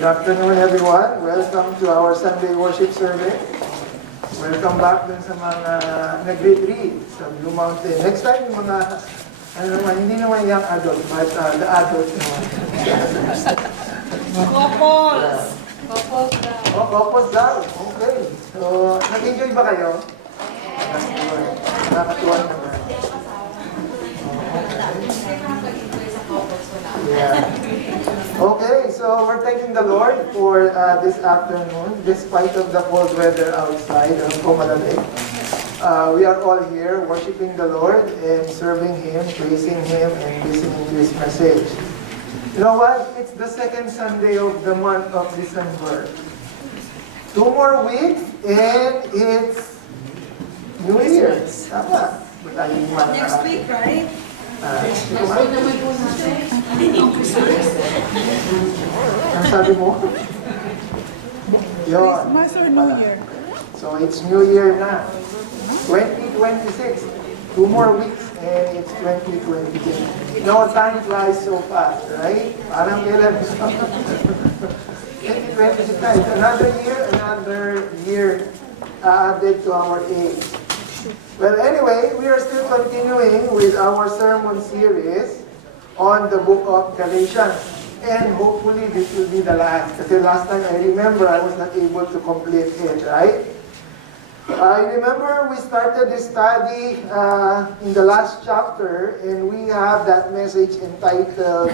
Good afternoon, everyone. Welcome to our Sunday worship service. Welcome back dun sa mga nag-retreat sa Blue Mountain. Next time, yung mga, hindi naman young adult, but the adult naman. Couples! Couples daw. Oh, couples daw. Okay. So, nag-enjoy ba kayo? Yes. Nakakatuwa naman. Yeah. Okay, so we're thanking the Lord for this afternoon, despite of the cold weather outside of Comalale. We are all here worshiping the Lord and serving Him, praising Him, and listening to His message. You know what? It's the second Sunday of the month of December. 2 more weeks, and it's New Year. Tama. Next week, right? Ang sabi mo? Yun. Christmas or New Year? So it's New Year na. 2026. 2 more weeks and it's 2026. No, time flies so fast, right? Parang kailan. 2026 na. It's another year added to our age. Well, anyway, we are still continuing with our sermon series on the book of Galatians. And hopefully this will be the last. Kasi last time I remember I was not able to complete it, right? I remember we started this study in the last chapter and we have that message entitled,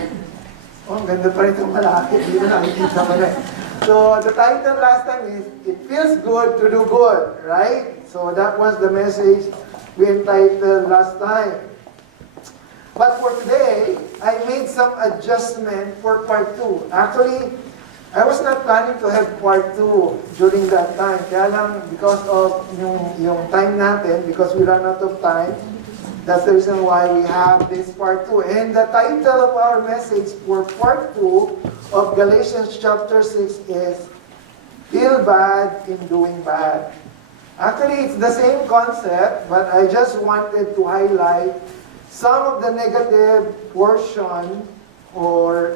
ang ganda pa rin itong malaki, hindi na nakikita mo na. So the title last time is, It Feels Good to Do Good, right? So that was the message we entitled last time. But for today, I made some adjustment for part 2. Actually, I was not planning to have part 2 during that time. Kaya lang, because of yung time natin, because we ran out of time, that's the reason why we have this part 2. And the title of our message for part 2 of Galatians chapter 6 is, Feel Bad in Doing Bad. Actually, it's the same concept, but I just wanted to highlight some of the negative portion or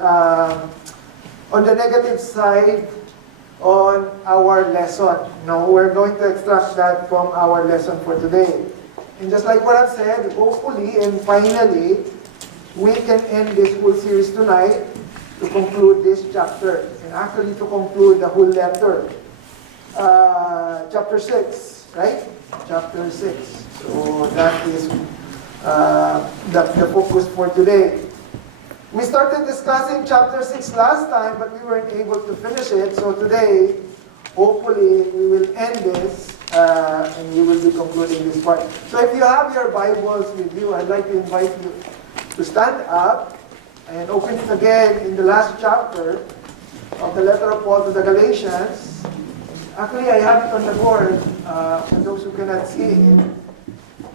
on the negative side on our lesson. Now, we're going to extract that from our lesson for today. And just like what I've said, hopefully and finally, we can end this whole series tonight to conclude this chapter. And actually to conclude the whole letter. Chapter 6, right? Chapter 6. So that is the focus for today. We started discussing chapter 6 last time, but we weren't able to finish it. So today, hopefully, we will end this and we will be concluding this part. So if you have your Bibles with you, I'd like to invite you to stand up and open it again in the last chapter of the letter of Paul to the Galatians. Actually, I have it on the board for those who cannot see it.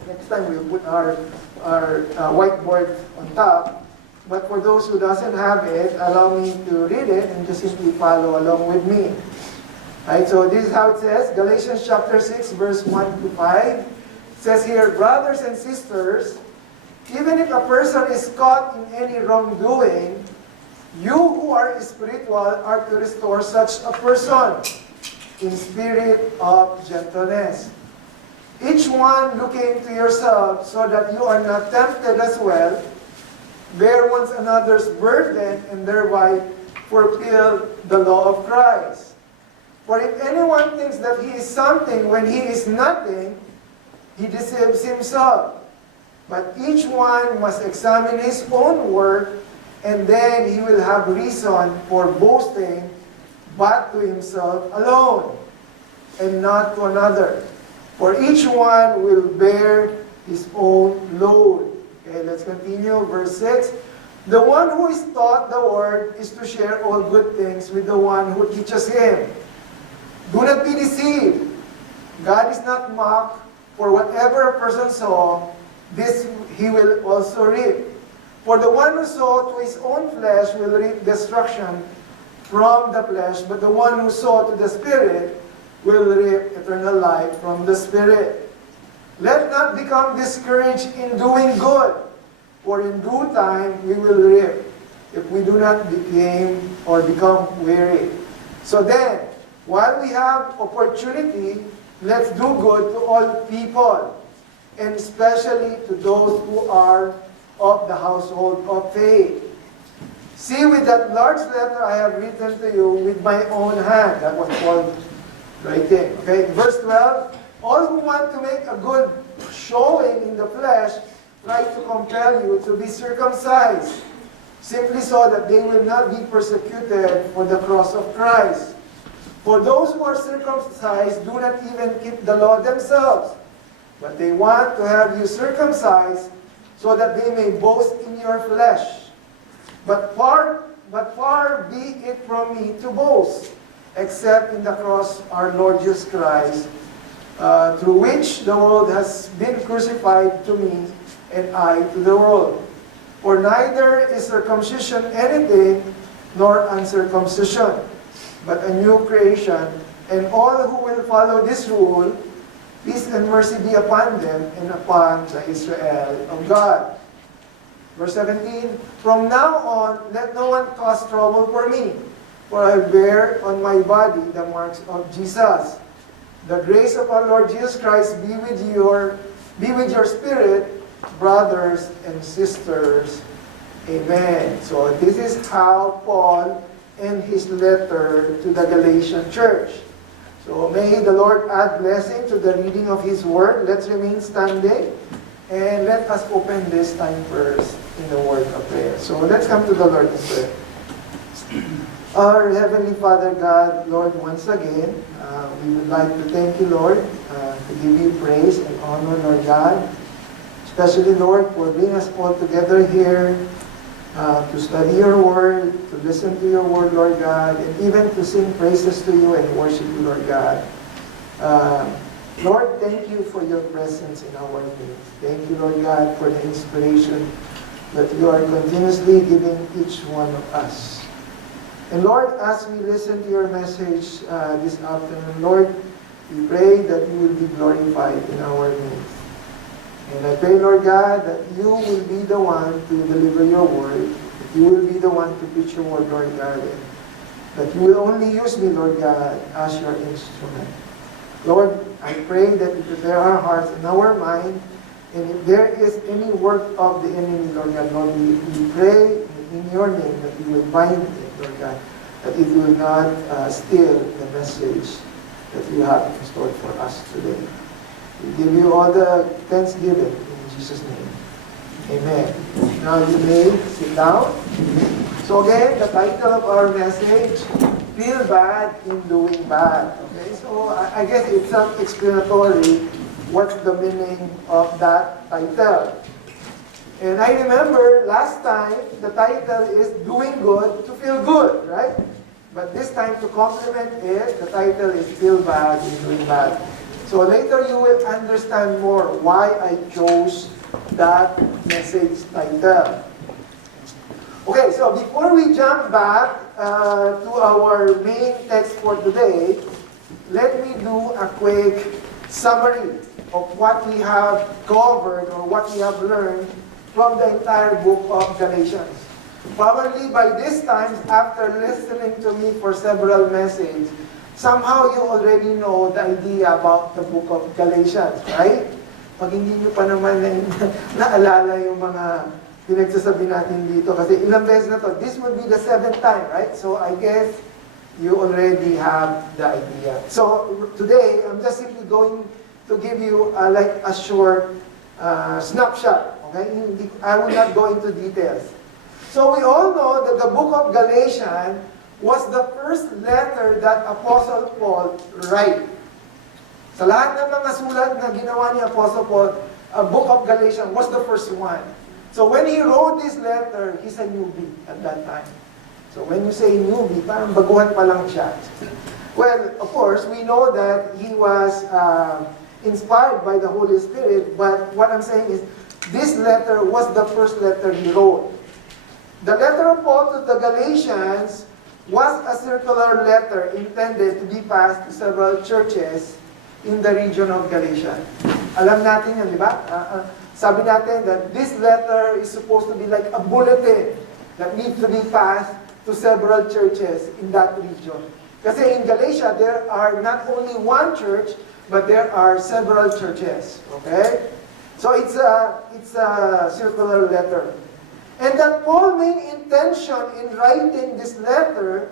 Next time we'll put our whiteboard on top. But for those who doesn't have it, allow me to read it and just simply follow along with me. Right, so this is how it says, Galatians chapter 6, verse 1 to 5. It says here, Brothers and sisters, even if a person is caught in any wrongdoing, you who are spiritual are to restore such a person in spirit of gentleness. Each one looking to yourself so that you are not tempted as well. Bear one another's burden and thereby fulfill the law of Christ. For if anyone thinks that he is something when he is nothing, he deceives himself. But each one must examine his own work, and then he will have reason for boasting, but to himself alone, and not to another. For each one will bear his own load. Okay, let's continue. Verse 6. The one who is taught the word is to share all good things with the one who teaches him. Do not be deceived. God is not mocked, for whatever a person sow, this he will also reap. For the one who sow to his own flesh will reap destruction from the flesh, but the one who sow to the Spirit will reap eternal life from the Spirit. Let not become discouraged in doing good, for in due time we will reap, if we do not become weary. So then, while we have opportunity, let's do good to all people, and especially to those who are of the household of faith. See, with that large letter I have written to you with my own hand. That was Paul writing. Okay, verse 12. All who want to make a good showing in the flesh try to compel you to be circumcised, simply so that they will not be persecuted for the cross of Christ. For those who are circumcised do not even keep the law themselves, but they want to have you circumcised so that they may boast in your flesh. But far be it from me to boast, except in the cross our Lord Jesus Christ, through which the world has been crucified to me, and I to the world. For neither is circumcision anything, nor uncircumcision, but a new creation, and all who will follow this rule, peace and mercy be upon them and upon the Israel of God. Verse 17, from now on, let no one cause trouble for me, for I bear on my body the marks of Jesus. The grace of our Lord Jesus Christ be with your spirit, brothers and sisters. Amen. So this is how Paul ends his letter to the Galatian church. So may the Lord add blessing to the reading of His Word. Let's remain standing. And let us open this time first in the word of prayer. So let's come to the Lord in prayer. Our Heavenly Father God, Lord, once again, we would like to thank you, Lord, to give you praise and honor, Lord God. Especially, Lord, for bringing us all together here to study your word, to listen to your word, Lord God, and even to sing praises to you and worship you, Lord God. Lord, thank you for your presence in our midst. Thank you, Lord God, for the inspiration that you are continuously giving each one of us. And Lord, as we listen to your message this afternoon, Lord, we pray that you will be glorified in our midst. And I pray, Lord God, that you will be the one to deliver your word, that you will be the one to preach your word, Lord God, and that you will only use me, Lord God, as your instrument. Lord, I pray that you prepare our hearts and our mind, and if there is any work of the enemy, Lord God, Lord, we pray in your name that you will bind it, Lord God, that it will not steal the message that you have in store for us today. We give you all the thanksgiving in Jesus' name. Amen. Now you may sit down. So again, the title of our message, Feel Bad in Doing Bad. Okay, so I guess it's self-explanatory what's the meaning of that title. And I remember last time, the title is Doing Good to Feel Good, right? But this time to complement it, the title is Feel Bad in Doing Bad. So later you will understand more why I chose that message title. Okay, so before we jump back to our main text for today, let me do a quick summary of what we have covered or what we have learned from the entire book of Galatians. Probably by this time, after listening to me for several messages, somehow you already know the idea about the book of Galatians, right? Pag hindi nyo pa naman naalala yung mga pinagsasabi natin dito, kasi ilang beses na to, this will be the 7th time, right? So I guess you already have the idea. So today, I'm just simply going to give you like a short snapshot, okay? I will not go into details. So we all know that the book of Galatians was the first letter that Apostle Paul write. Sa lahat ng mga sulat na ginawa ni Apostle Paul, book of Galatians was the first one. So when he wrote this letter, he's a newbie at that time. So when you say newbie, parang baguhan pa lang siya. Well, of course, we know that he was inspired by the Holy Spirit, but what I'm saying is, this letter was the first letter he wrote. The letter of Paul to the Galatians was a circular letter intended to be passed to several churches in the region of Galatia. Alam natin yan, di ba? Sabi natin that this letter is supposed to be like a bulletin that needs to be passed to several churches in that region. Kasi in Galatia, there are not only one church, but there are several churches. Okay? So it's a circular letter. And that Paul's main intention in writing this letter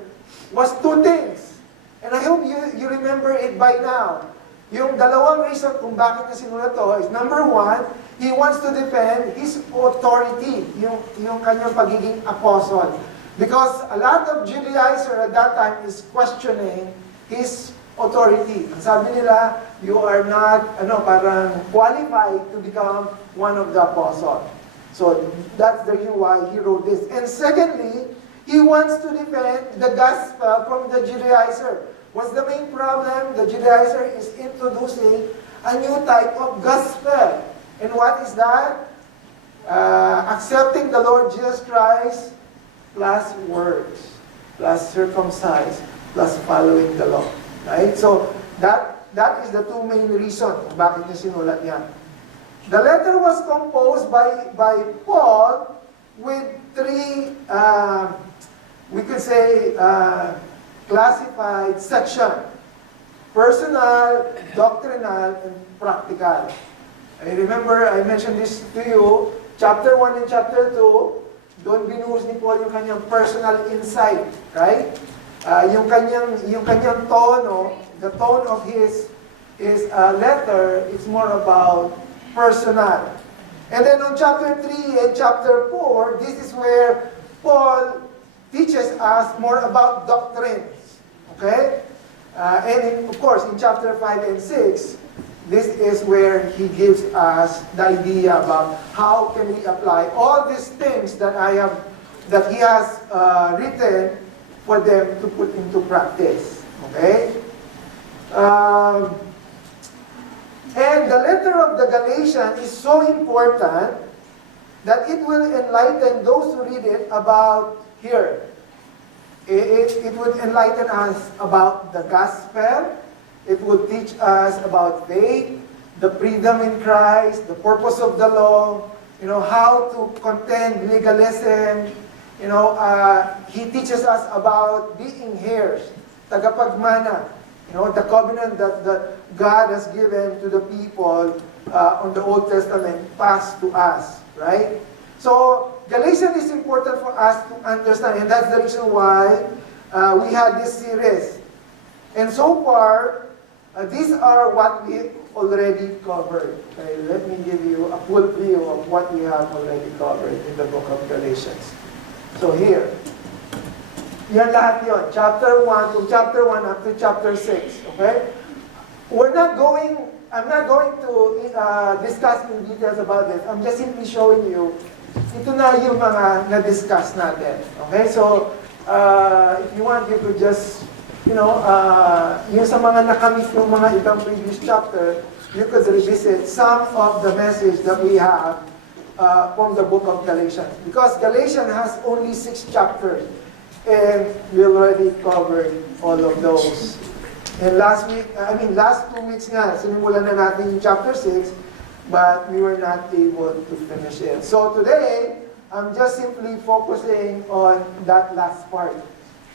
was two things. And I hope you remember it by now. Yung dalawang reason kung bakit na sinulat to is, number one, he wants to defend his authority, yung kanyang pagiging apostle. Because a lot of Judaizers at that time is questioning his authority. Ang sabi nila, you are not, parang qualified to become one of the apostles. So that's the reason why he wrote this. And secondly, he wants to defend the gospel from the Judaizer. What's the main problem? The Judaizer is introducing a new type of gospel. And what is that? Accepting the Lord Jesus Christ plus works, plus circumcised, plus following the law. Right? So that is the two main reasons bakit niya sinulat yan. The letter was composed by Paul with three, we could say, classified sections: personal, doctrinal, and practical. I remember I mentioned this to you, chapter 1 and chapter 2, doon binuhos ni Paul yung kanyang personal insight, right? Yung kanyang tono, the tone of his letter, it's more about personal. And then on chapter 3 and chapter 4, this is where Paul teaches us more about doctrines. Okay? And of course, in chapter 5 and 6, this is where he gives us the idea about how can we apply all these things that he has written for them to put into practice. Okay? And the letter of the Galatians is so important that it will enlighten those who read it about here. It would enlighten us about the gospel. It would teach us about faith, the freedom in Christ, the purpose of the law, how to contend legalism. He teaches us about being heirs, tagapagmana, the covenant that God has given to the people on the Old Testament passed to us, right? So, Galatians is important for us to understand, and that's the reason why we had this series. And so far, these are what we already covered. Okay, let me give you a full view of what we have already covered in the book of Galatians. So here, yan lahat yun. Chapter 1 to chapter 1 up to chapter 6. Okay? I'm not going to discuss in details about this. I'm just simply showing you, ito na yung mga na-discuss natin. Okay? So, if you want, you could just yung sa mga nakamiss ng mga ibang previous chapter, you could revisit some of the message that we have from the book of Galatians. Because Galatians has only 6 chapters, and we already covered all of those. And last 2 weeks nga, sinimulan na natin yung chapter 6, but we were not able to finish it. So today, I'm just simply focusing on that last part.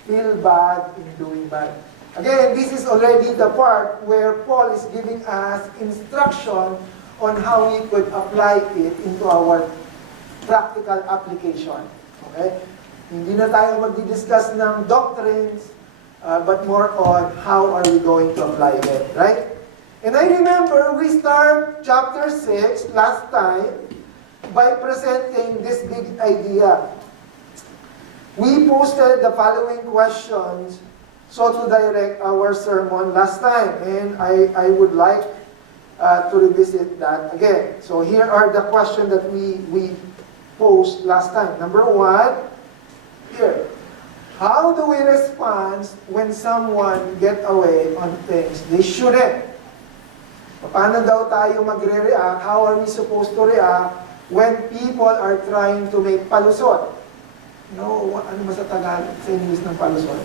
Feel bad in doing bad. Again, this is already the part where Paul is giving us instruction on how we could apply it into our practical application. Okay? Hindi na tayo magdi-discuss ng doctrines, but more on how are we going to apply it. Right? And I remember we start chapter 6 last time by presenting this big idea. We posted the following questions so to direct our sermon last time, and I would like to revisit that again. So here are the questions that we posed last time. Number 1, here. How do we respond when someone get away on things they shouldn't? Paano daw tayo magre-react? How are we supposed to react when people are trying to make palusot? Ano ba sa Tagalog, sa English ng palusot?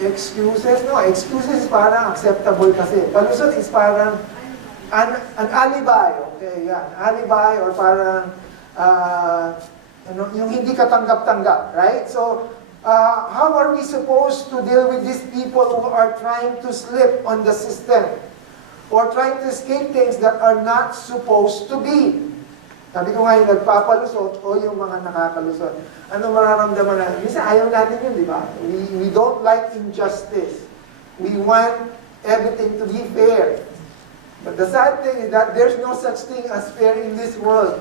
Excuses? No, excuses is parang acceptable kasi. Palusot is parang an alibi. Okay, yan. Alibi or parang yung hindi katanggap-tanggap, right? So, how are we supposed to deal with these people who are trying to slip on the system or trying to escape things that are not supposed to be? Sabi ko nga yung nagpapalusot o yung mga nakakalusot. Ano mararamdaman natin? Minsan ayaw natin yun, di ba? We don't like injustice. We want everything to be fair. But the sad thing is that there's no such thing as fair in this world.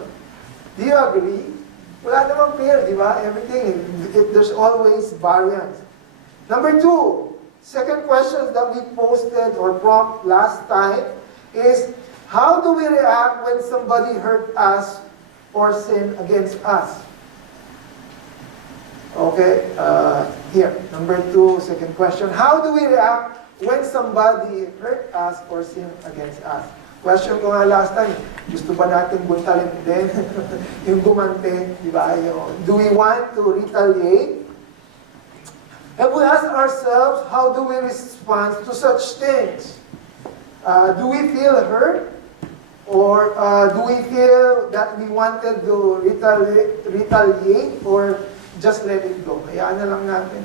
Do you agree? Wala namang fair, di ba? Everything, there's always variance. Number 2, second question that we posted or prompt last time is, how do we react when somebody hurt us or sin against us? Okay, here, number 2, second question. How do we react when somebody hurt us or sin against us? Question ko nga last time, gusto ba natin buntalin din yung gumante, di ba? Do we want to retaliate? And we ask ourselves, how do we respond to such things? Do we feel hurt? Or do we feel that we wanted to retaliate or just let it go? Hayaan na lang natin.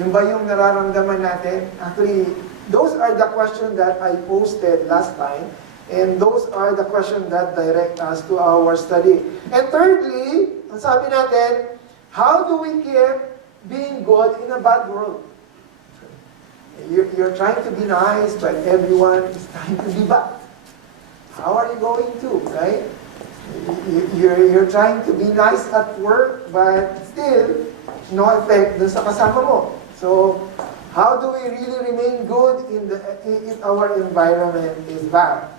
Yung ba yung nararamdaman natin? Actually, those are the questions that I posted last time. And those are the questions that direct us to our study. And thirdly, ang sabi natin, how do we keep being good in a bad world? You're trying to be nice, but everyone is trying to be bad. How are you going to, right? You're trying to be nice at work, but still, no effect dun sa kasama mo. So, how do we really remain good in our environment is bad?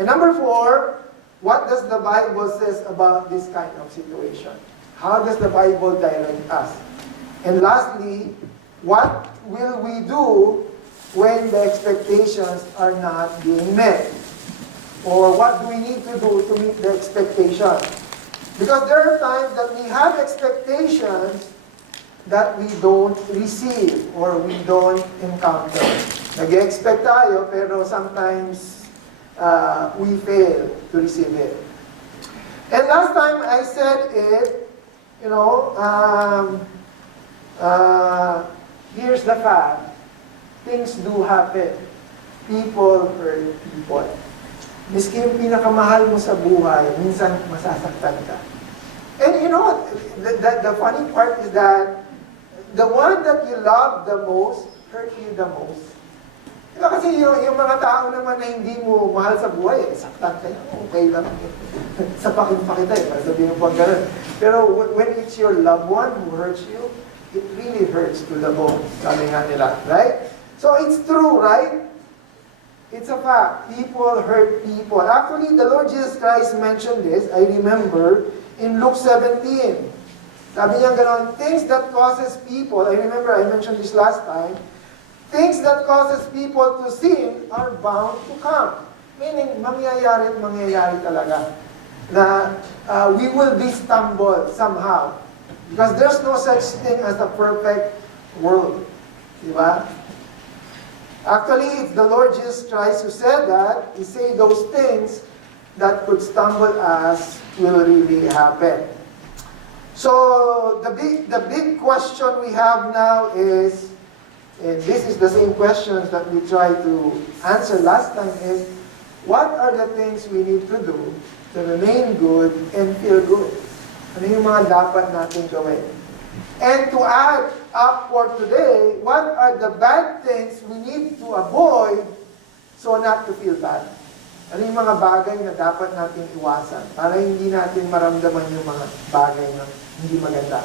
And number 4, what does the Bible says about this kind of situation? How does the Bible direct us? And lastly, what will we do when the expectations are not being met? Or what do we need to do to meet the expectation? Because there are times that we have expectations that we don't receive or we don't encounter. Nag-expect tayo, pero sometimes we fail to receive it. And last time I said it, here's the fact. Things do happen. People hurt people. Miski yung pinakamahal mo sa buhay, minsan masasaktan ka. And you know what? The funny part is that the one that you love the most hurt you the most. Diba kasi yung mga tao naman na hindi mo mahal sa buhay, saktan ka, okay lang. Sapakin pa kita para sabihin mo pag ganun. Pero when it's your loved one who hurts you, it really hurts to the bone, sabi nga nila, right? So it's true, right? It's a fact. People hurt people. Actually, the Lord Jesus Christ mentioned this, I remember, in Luke 17. Sabi niya gano'n, things that causes people, I remember I mentioned this last time, things that causes people to sin are bound to come. Meaning, mangyayari at mangyayari talaga. Na we will be stumbled somehow. Because there's no such thing as a perfect world. Diba? Actually, it's the Lord Jesus Christ who said that. He said those things that could stumble us will really happen. So, the big question we have now is, and this is the same questions that we tried to answer last time, is, what are the things we need to do to remain good and feel good? Ano yung mga dapat natin gawin? And to add up for today, what are the bad things we need to avoid so not to feel bad? Ano yung mga bagay na dapat natin iwasan para hindi natin maramdaman yung mga bagay na hindi maganda?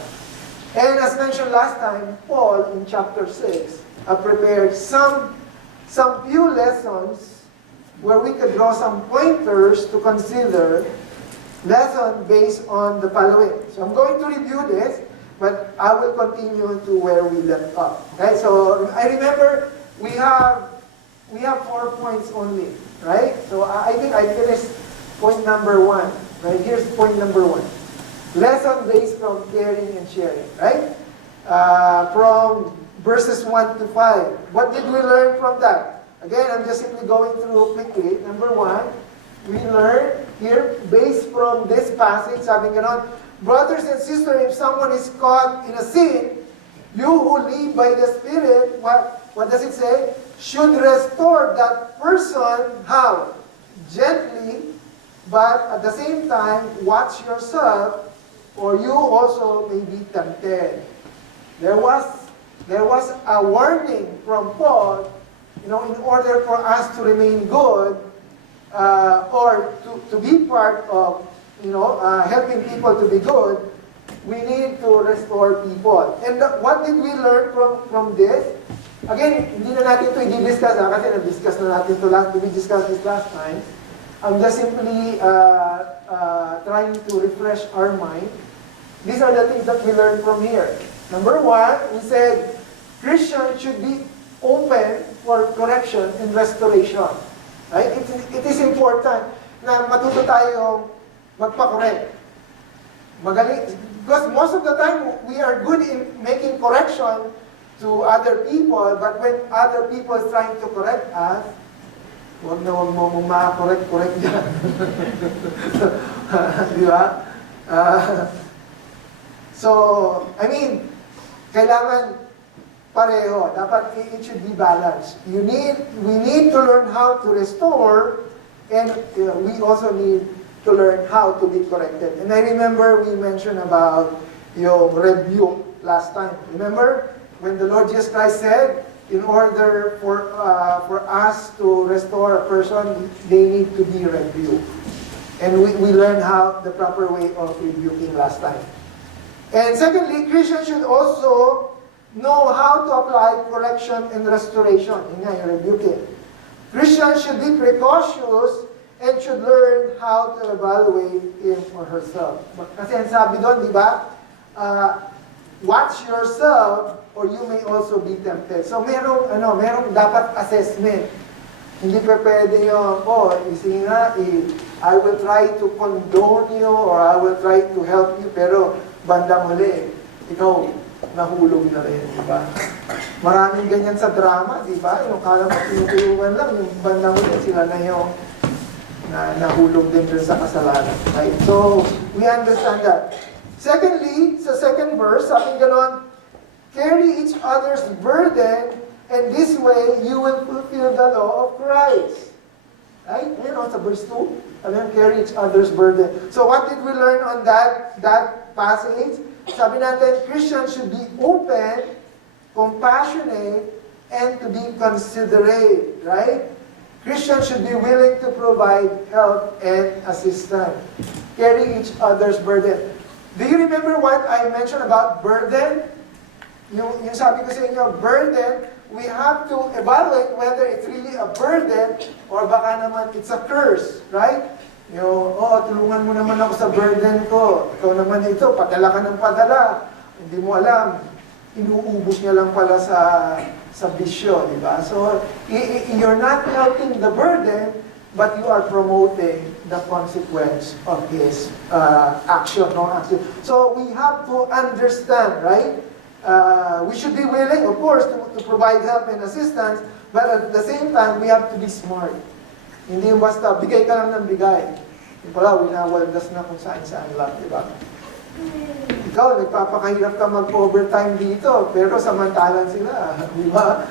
And as mentioned last time, Paul in chapter 6 prepared some few lessons where we could draw some pointers to consider lesson based on the following. So I'm going to review this, but I will continue to where we left off. Okay, so I remember we have 4 points only, right? So I think I finished point number 1. Right, here's point number 1. Lesson based from caring and sharing, right? From verses 1 to 5. What did we learn from that? Again, I'm just simply going through quickly. Number 1, we learned here, based from this passage, sabi ganon, brothers and sisters, if someone is caught in a sin, You who live by the Spirit, what does it say? Should restore that person, how? Gently, but at the same time, watch yourself, or you also may be tempted. There was a warning from Paul, in order for us to remain good, or to be part of, helping people to be good, we need to restore people. And what did we learn from this? Again, hindi na natin ito i-discuss, kasi na-discuss na natin ito we discussed this last time. I'm just simply trying to refresh our mind. These are the things that we learned from here. Number one, we said Christians should be open for correction and restoration. Right? It is important na matuto tayong magpa-correct. Magaling. Because most of the time, we are good in making correction to other people, but when other people is trying to correct us, huwag mo ma-correct yan. Di ba? So, kailangan pareho. Dapat it should be balanced. We need to learn how to restore, and we also need to learn how to be corrected. And I remember we mentioned about yung rebuke last time. Remember when the Lord Jesus Christ said, in order for us to restore a person, they need to be rebuked. And we learned how the proper way of rebuking last time. And secondly, Christians should also know how to apply correction and restoration. Yun nga, yung rebuking. Christians should be precautious and should learn how to evaluate him or herself. Kasi ang sabi doon, di ba? Watch yourself or you may also be tempted. So merong dapat assessment. Hindi pa pwede yung, sige nga, I will try to condone you or I will try to help you, pero bandang huli, ikaw, nahulog na rin, di ba? Maraming ganyan sa drama, di ba? Yung kala mo tinutulungan lang, yung bandang huli, sila na yung nahulog din dun sa kasalanan. Right? So, we understand that. Secondly, sa second verse, sabi ganon, carry each other's burden, and this way, you will fulfill the law of Christ. Right? Sa verse 2, carry each other's burden. So, what did we learn on that passage? Sabi natin, Christians should be open, compassionate, and to be considerate. Right? Christians should be willing to provide help and assistance. Carry each other's burden. Do you remember what I mentioned about burden? Yung sabi ko sa inyo, burden, we have to evaluate whether it's really a burden or baka naman it's a curse, right? Tulungan mo naman ako sa burden ko. Ikaw naman ito, padala ka ng padala. Hindi mo alam, inuubos niya lang pala sa bisyo, di ba? So, you're not helping the burden, but you are promoting the consequence of his action. So, we have to understand, right? We should be willing, of course, to provide help and assistance, but at the same time, we have to be smart. Hindi yung basta, bigay ka lang ng bigay. Yung pala, winawaldas na kung saan-saan lang, di ba? Ikaw, nagpapakahirap ka mag-overtime dito, pero samantalan sila, di ba?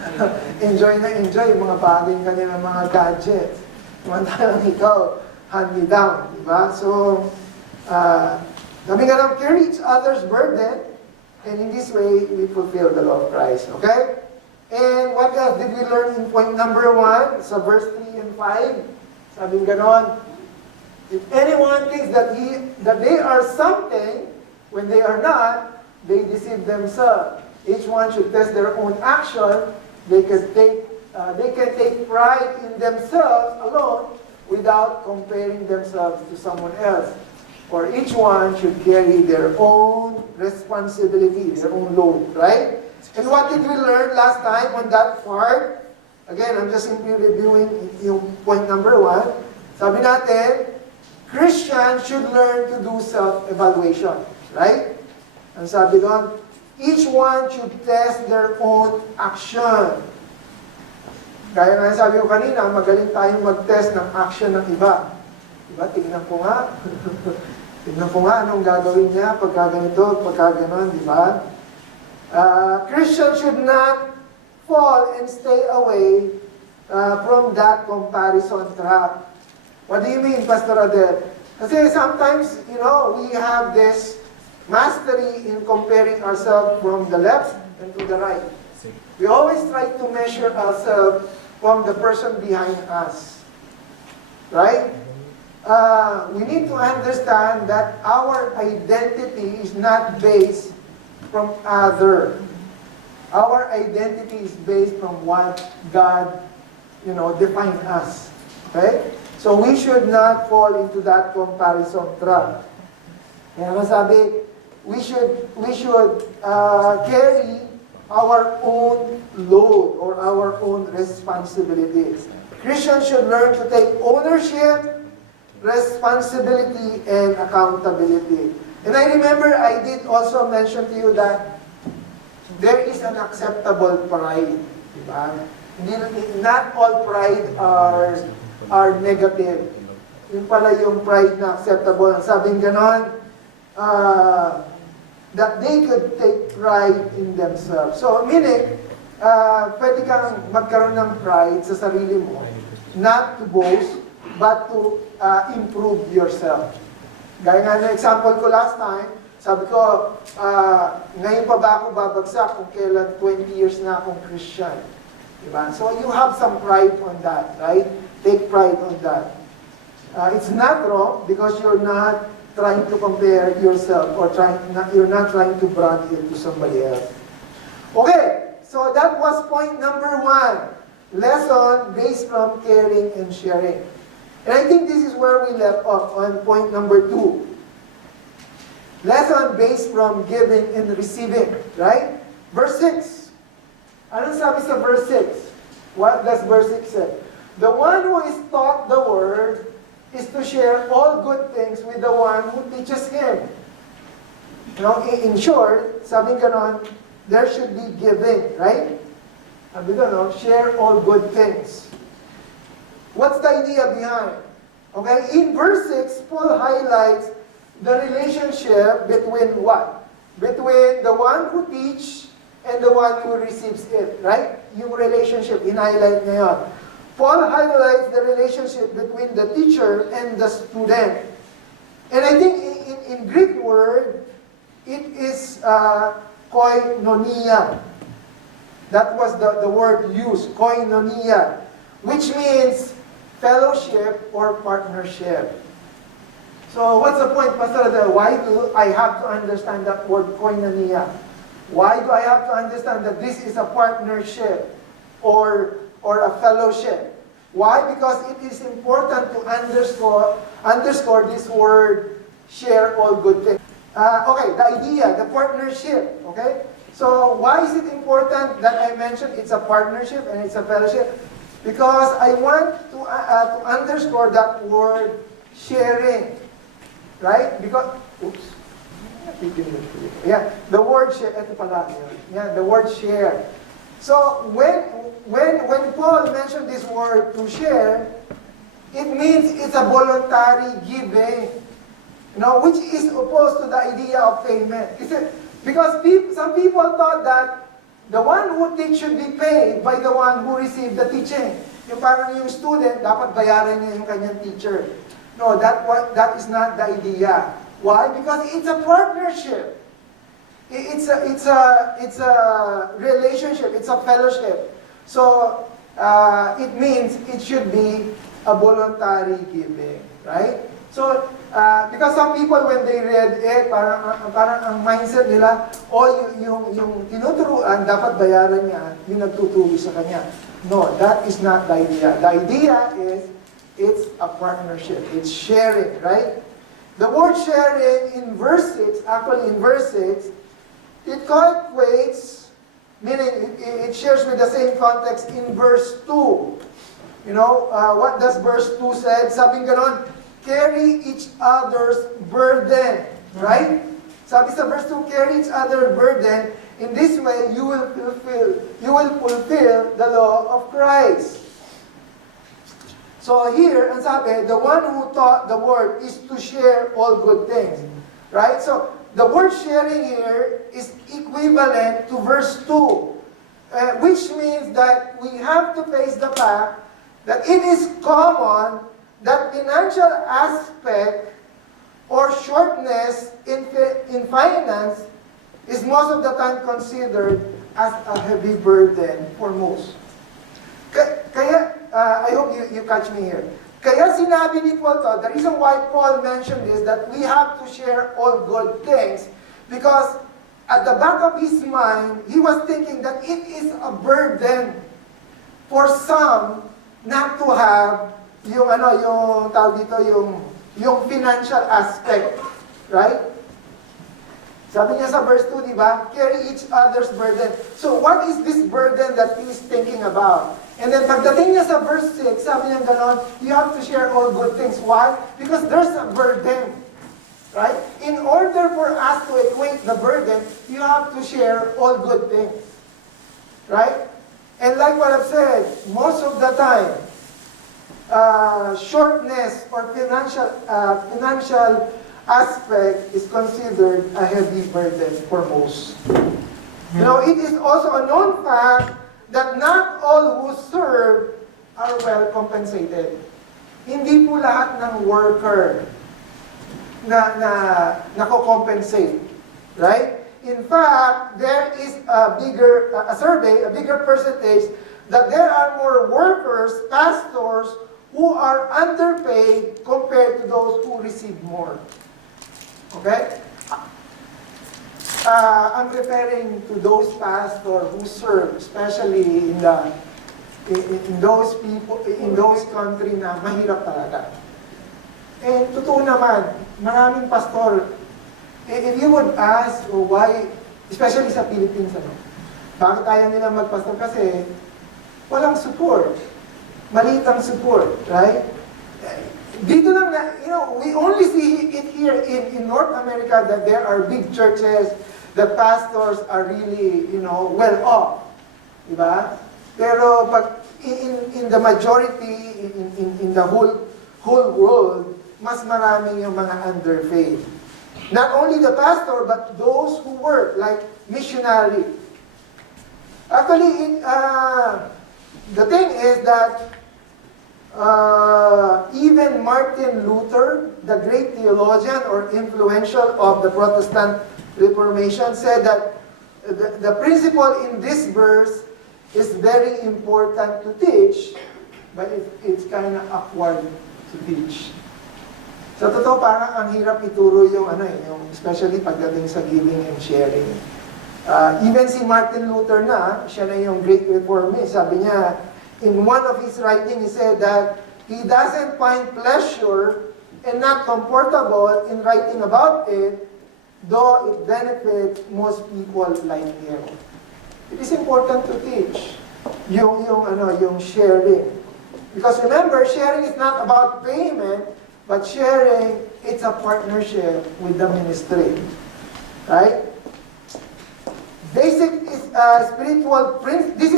Enjoy na enjoy yung mga bagay kanilang mga gadgets. Samantalang ikaw, hand me down, di ba? So, sabi nga lang, carry each other's burden, and in this way, we fulfill the law of Christ, okay? And what else did we learn in point number 1? Sa verse 3 and 5, sabi ganon, if anyone thinks that they are something, when they are not, they deceive themselves. Each one should test their own action. They can take pride in themselves alone without comparing themselves to someone else. For each one should carry their own responsibility, their own load, right? And what did we learn last time on that part? Again, I'm just simply reviewing yung point number 1. Sabi natin, Christians should learn to do self-evaluation. Right? Ang sabi doon, each one should test their own action. Kaya nga sabi ko kanina, magaling tayong mag-test ng action ng iba. Diba? Tignan ko nga. Tignan ko nga anong gagawin niya pagka ganito, pagka ganon, di ba? Christians should not fall and stay away from that comparison trap. What do you mean, Pastor Adel? Kasi sometimes, we have this mastery in comparing ourselves from the left and to the right. We always try to measure ourselves from the person behind us. Right? We need to understand that our identity is not based from other. Our identity is based from what God, defined us. Okay? So we should not fall into that comparison trap. Kaya masabi, we should carry our own load or our own responsibilities. Christians should learn to take ownership, responsibility, and accountability. And I remember I did also mention to you that there is an acceptable pride. Diba? Not all pride are negative. Yung pala yung pride na acceptable. Ang sabing ganon, that they could take pride in themselves. So, meaning, pwede kang magkaroon ng pride sa sarili mo, not to boast, but to improve yourself. Gaya nga ng example ko last time, sabi ko, ngayon pa ba ako babagsak kung kailan 20 years na akong Christian? Diba? So you have some pride on that, right? Take pride on that. It's not wrong because you're not trying to compare yourself or you're not trying to brand it to somebody else. Okay, so that was point number 1. Lesson based from caring and sharing. And I think this is where we left off on point number 2. Lesson based from giving and receiving, right? Verse 6. Anong sabi sa verse 6? What does verse 6 say? The one who is taught the word is to share all good things with the one who teaches him. In short, sabi ganon, there should be giving, right? Sabi ganon, share all good things. What's the idea behind? Okay, in verse 6, Paul highlights the relationship between what? Between the one who teaches and the one who receives it, right? Yung relationship, in-highlight ngayon. Paul highlights the relationship between the teacher and the student. And I think in Greek word, it is koinonia. That was the word used, koinonia, which means fellowship or partnership. So what's the point, Pastor Adel? Why do I have to understand that word koinonia? Why do I have to understand that this is a partnership or a fellowship? Why? Because it is important to underscore this word, share all good things. Okay, the idea, the partnership, okay? So why is it important that I mentioned it's a partnership and it's a fellowship? Because I want to underscore that word, sharing, right? Because, oops. Yeah, the word share, ito pala, yeah, the word share. So when Paul mentioned this word to share, it means it's a voluntary giving, which is opposed to the idea of payment. Because some people thought that the one who teach should be paid by the one who received the teaching. Yung parang yung student, dapat bayaran niya yung kanyang teacher. No, that is not the idea. Why? Because it's a partnership. It's a relationship. It's a fellowship. So it means it should be a voluntary giving, right? So because some people when they read it, parang ang mindset nila, yung tinuturuan dapat bayaran niya yung nagtuturo sa kanya. No, that is not the idea. The idea is it's a partnership. It's sharing, right? The word sharing in verse 6, actually in verse 6, it equates, meaning it shares with the same context in verse 2. What does verse 2 say? Sabi ganon, carry each other's burden, right? Sabi sa verse 2, carry each other's burden. In this way, you will fulfill the law of Christ. So here, ang sabi, the one who taught the word is to share all good things. Right? So, the word sharing here is equivalent to verse 2, which means that we have to face the fact that it is common that financial aspect or shortness in finance is most of the time considered as a heavy burden for most. Kaya, I hope you catch me here. Kaya sinabi ni Paul to, the reason why Paul mentioned this, that we have to share all good things, because at the back of his mind, he was thinking that it is a burden for some not to have yung tawag dito, yung financial aspect, right? Sabi niya sa verse 2, di ba? Carry each other's burden. So what is this burden that he is thinking about? And then pagdating niya sa verse 6, sabi niya ganon, you have to share all good things. Why? Because there's a burden. Right? In order for us to equate the burden, you have to share all good things. Right? And like what I've said, most of the time, shortness or financial aspect is considered a heavy burden for most. You know, it is also a known fact that not all who serve are well compensated. Hindi po lahat ng worker na nako-compensate, right? In fact, there is a bigger percentage that there are more workers, pastors, who are underpaid compared to those who receive more. Okay? I'm referring to those pastors who serve, especially in those people, in those country na mahirap talaga. And totoo naman, maraming pastor, if you would ask why, especially sa Philippines, bakit ayaw nila magpastor? Kasi walang support. Maliit ang support, right? Dito lang na, we only see it here in North America that there are big churches, the pastors are really, well off. Diba? Pero pag in the majority, in the whole world, mas maraming yung mga underpaid. Not only the pastor, but those who work, like missionary. Actually, the thing is that even Martin Luther, the great theologian or influential of the Protestant Reformation, said that the principle in this verse is very important to teach, but it's kind of awkward to teach. Sa totoo, parang ang hirap ituro yung especially pagdating sa giving and sharing. Even si Martin Luther siya na yung great reformist. Sabi niya, in one of his writings, he said that he doesn't find pleasure and not comfortable in writing about it, though it benefits most people like him. It is important to teach yung sharing. Because remember, sharing is not about payment, but sharing, it's a partnership with the ministry. Right? This is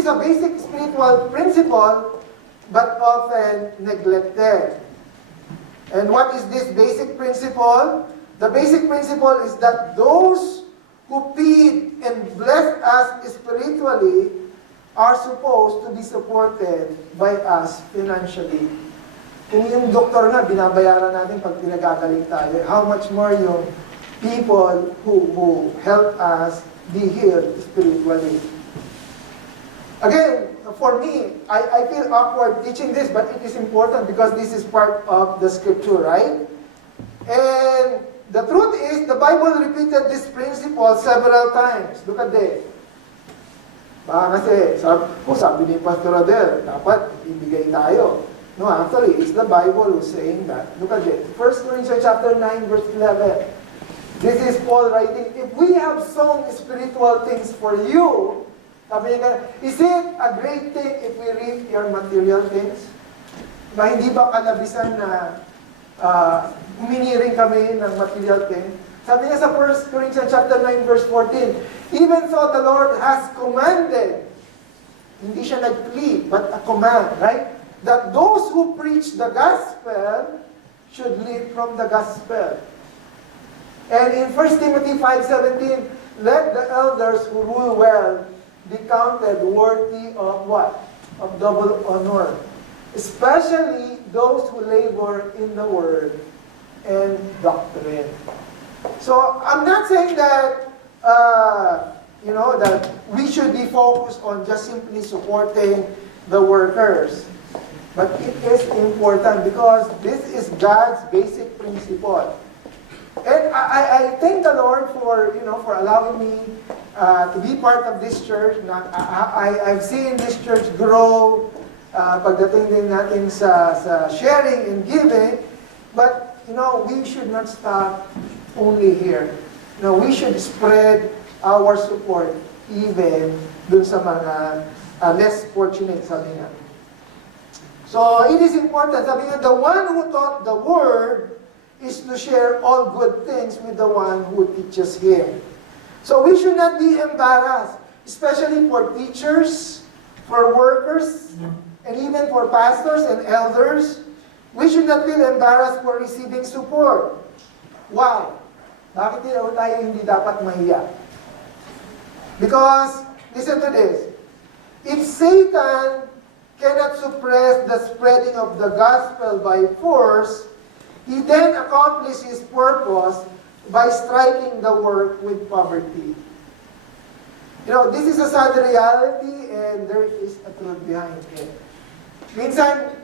a basic spiritual principle, but often neglected. And what is this basic principle? The basic principle is that those who feed and bless us spiritually are supposed to be supported by us financially. Kung yung doktor na, binabayaran natin pag pinagagaling tayo, how much more yung people who help us be healed spiritually. Again, for me, I feel awkward teaching this, but it is important because this is part of the scripture, right? And the truth is, the Bible repeated this principle several times. Look at this. Kasi, sabi ni Pastor Adel, dapat ibigay tayo. No, actually, it's the Bible who's saying that. Look at this. 1 Corinthians chapter 9, verse 11. This is Paul writing, if we have sown spiritual things for you, sabi niya, is it a great thing if we reap your material things? Hindi ba kalabisan na huminiring kami ng material things? Sabi niya sa 1 Corinthians chapter 9, verse 14, even so the Lord has commanded, hindi siya nag-plead, but a command, right? That those who preach the gospel should live from the gospel. And in 1 Timothy 5:17, let the elders who rule well be counted worthy of what? Of double honor. Especially those who labor in the word and doctrine. So, I'm not saying that, that we should be focused on just simply supporting the workers. But it is important because this is God's basic principle. And I thank the Lord for allowing me to be part of this church. I've seen this church grow pagdating din natin sa sharing and giving. But, we should not stop only here. We should spread our support even dun sa mga less fortunate, sabi nga. So, it is important. Sabi nga, the one who taught the word is to share all good things with the one who teaches him. So we should not be embarrassed, especially for teachers, for workers, and even for pastors and elders. We should not feel embarrassed for receiving support. Why? Bakit tayo hindi dapat mahiya? Because, listen to this, if Satan cannot suppress the spreading of the gospel by force, he then accomplished his purpose by striking the work with poverty. This is a sad reality and there is a truth behind it. Minsan,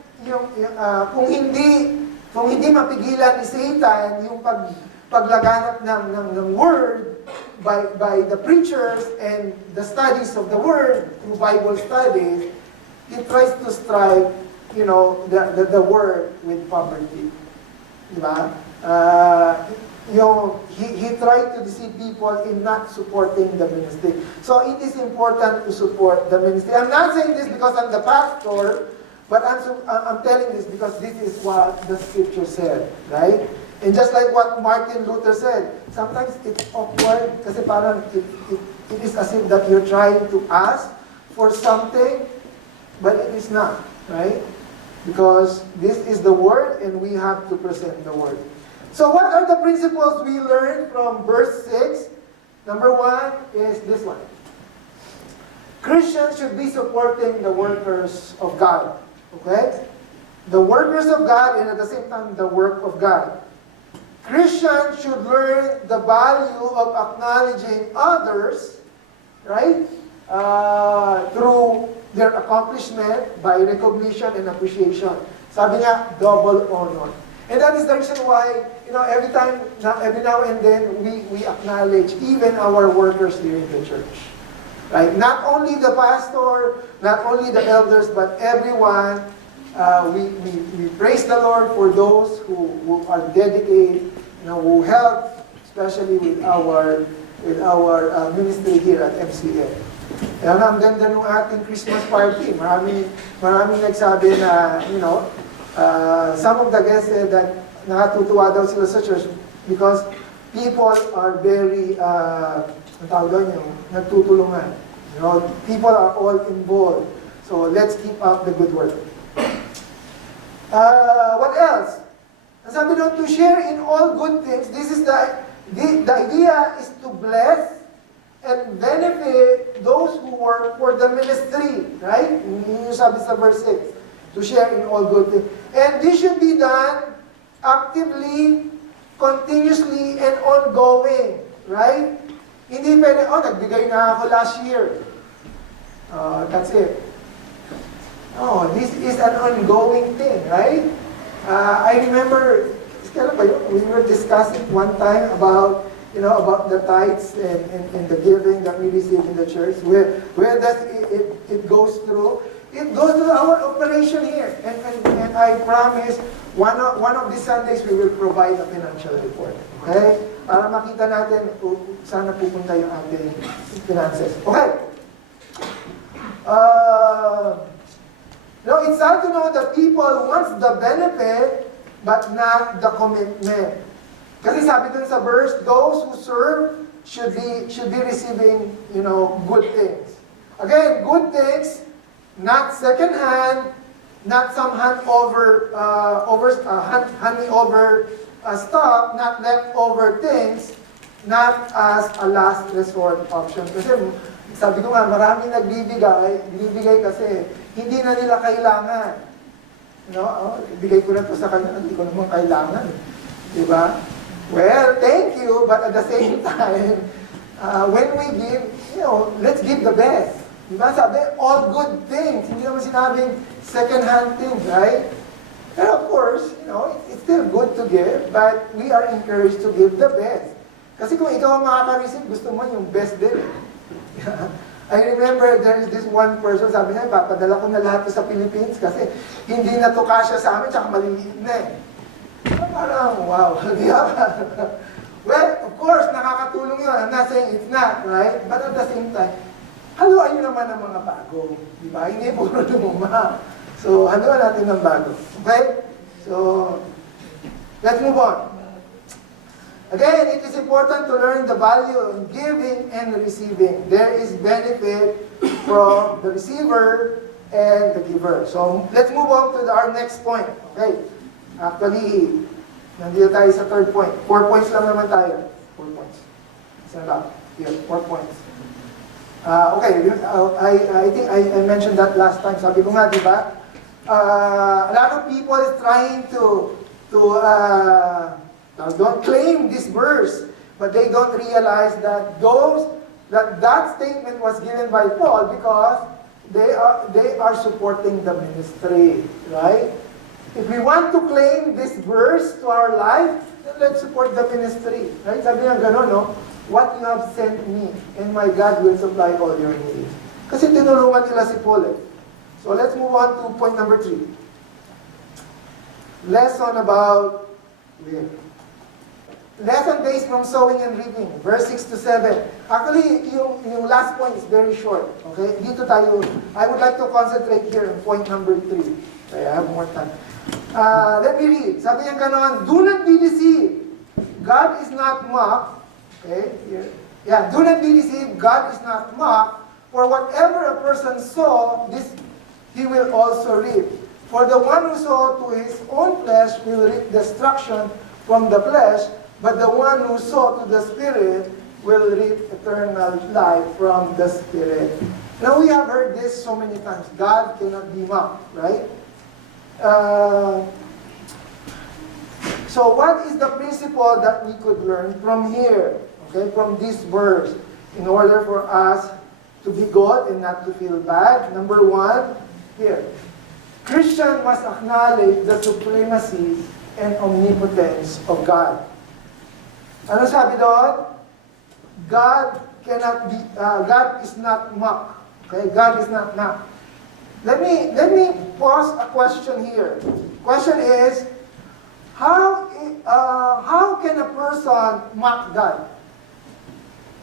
kung hindi mapigilan ni Satan yung paglaganap ng word by the preachers and the studies of the word through Bible studies, he tries to strike, the word with poverty. Diba? He tried to deceive people in not supporting the ministry. So it is important to support the ministry. I'm not saying this because I'm the pastor, but I'm telling this because this is what the scripture said, right? And just like what Martin Luther said, sometimes it's awkward kasi parang it is as if that you're trying to ask for something, but it is not, right? Because this is the word and we have to present the word. So what are the principles we learned from verse 6? Number 1 is this one. Christians should be supporting the workers of God. Okay? The workers of God and at the same time the work of God. Christians should learn the value of acknowledging others, right? Through their accomplishment by recognition and appreciation. Sabi nga, double honor. And that is the reason why, every now and then, we acknowledge even our workers here in the church. Right? Not only the pastor, not only the elders, but everyone. We praise the Lord for those who are dedicated, who help, especially with our ministry here at MCA. Kaya ang ganda ng ating Christmas party. Maraming nagsabi na, some of the guests said that nakatutuwa daw sila sa church because people are very, nagtutulungan. People are all involved. So let's keep up the good work. What else? Sabi doon, to share in all good things. This is the idea is to bless and benefit those who work for the ministry, right? Yung sabi sa verse 6, to share in all good things. And this should be done actively, continuously, and ongoing, right? Hindi pwede, nagbigay na ako last year. That's it. No, this is an ongoing thing, right? I remember, we were discussing one time about the tithes and the giving that we receive in the church. Where does it goes through? It goes through our operation here. And I promise, one of these Sundays, we will provide a financial report. Okay? Para makita natin saan pupunta yung ating finances. Okay. It's hard to know that people wants the benefit, but not the commitment. Kasi sabi dun sa verse, those who serve should be receiving, good things. Again, good things, not second hand, not some hand over stock, not leftover things, not as a last resort option. Kasi sabi ko nga, maraming binibigay kasi hindi na nila kailangan. No? Oh, ibigay ko na to sa kanya, hindi ko naman kailangan. Diba? Well, thank you, but at the same time, when we give, let's give the best. Diba? Sabi, all good things. Hindi naman sinabing second-hand things, right? Pero of course, it's still good to give, but we are encouraged to give the best. Kasi kung ikaw ang makaka-receive, gusto mo yung best din. I remember there is this one person, sabi niya, papadala ko na lahat to sa Philippines kasi hindi na to kasya sa amin, tsaka maliliit na eh. Parang, wow. Well, of course, nakakatulong yun. I'm not saying it's not, right? But at the same time, haluan nyo naman ang mga bago. Di ba? Hindi puro lumuma. So, haluan natin ng bago. Okay? So, let's move on. Again, it is important to learn the value of giving and receiving. There is benefit from the receiver and the giver. So, let's move on to our next point. Okay? Actually, nandito tayo sa third point. 4 points lang naman tayo. 4 points. Isa lang. Here, 4 points. Okay, I think I mentioned that last time. Sabi ko nga, di ba? A lot of people is trying to don't claim this verse, but they don't realize that that statement was given by Paul because they are supporting the ministry, right? If we want to claim this verse to our life, then let's support the ministry, right? Sabi niya gano'n, no? What you have sent me, and my God will supply all your needs. Kasi tinulungan nila si Paul, eh. So let's move on to point number 3. Lesson about lesson based from sowing and reaping, verse 6 to 7. Actually, yung last point is very short. Okay? Dito tayo, I would like to concentrate here on point number 3. Okay, I have more time. Let me read. Sabi niya gano'n, do not be deceived. God is not mocked. Okay? Here. Yeah, do not be deceived. God is not mocked. For whatever a person sow, this he will also reap. For the one who sow to his own flesh will reap destruction from the flesh, but the one who sow to the Spirit will reap eternal life from the Spirit. Now we have heard this so many times. God cannot be mocked, right? So what is the principle that we could learn from here? Okay, from this verse, in order for us to be good and not to feel bad. Number 1, here. Christian must acknowledge the supremacy and omnipotence of God. Ano sabi doon? God is not mocked. Okay? God is not mocked. Let me pause a question here. Question is, how can a person mock God?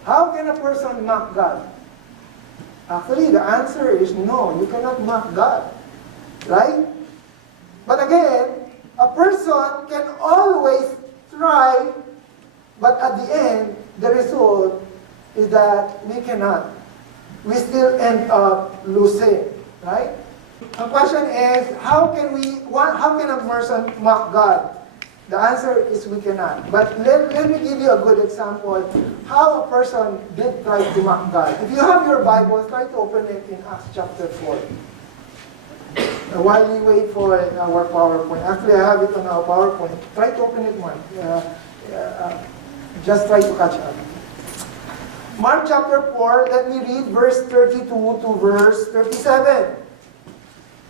How can a person mock God? Actually, the answer is no, you cannot mock God. Right? But again, a person can always try, but at the end, the result is that we cannot. We still end up losing. Right? The question is, how can a person mock God? The answer is we cannot. But let me give you a good example how a person did try to mock God. If you have your Bible, try to open it in Acts chapter 4. While we wait for our PowerPoint, actually I have it on our PowerPoint. Try to open it one. Just try to catch up. Mark chapter 4, let me read verse 32 to verse 37.